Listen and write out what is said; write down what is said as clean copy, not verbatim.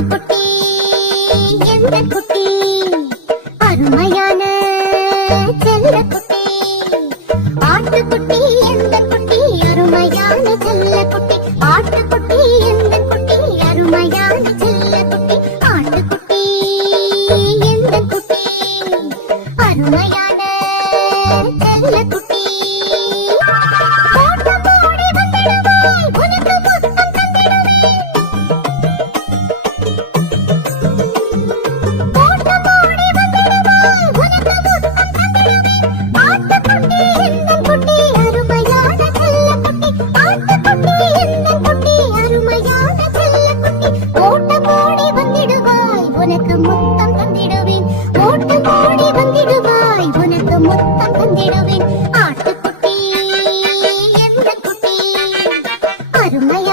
ஆட்டுக்குட்டி எந்த குட்டி அருமையான செல்லக்குட்டி ஆட்டுக்குட்டி எந்த குட்டி அருமையான செல்லக்குட்டி ஆட்டுக்குட்டி எந்த குட்டி அருமையான செல்லக்குட்டி ஆட்டுக்குட்டி எந்த குட்டி அருமையான செல்லக்குட்டி முத்தம் தந்திடுவேன் ஓட்டம் ஓடி வந்திடுவாய் உனக்கு முத்தம் தந்திடுவேன் ஆட்டுக்குட்டி எந்த குட்டி அருமை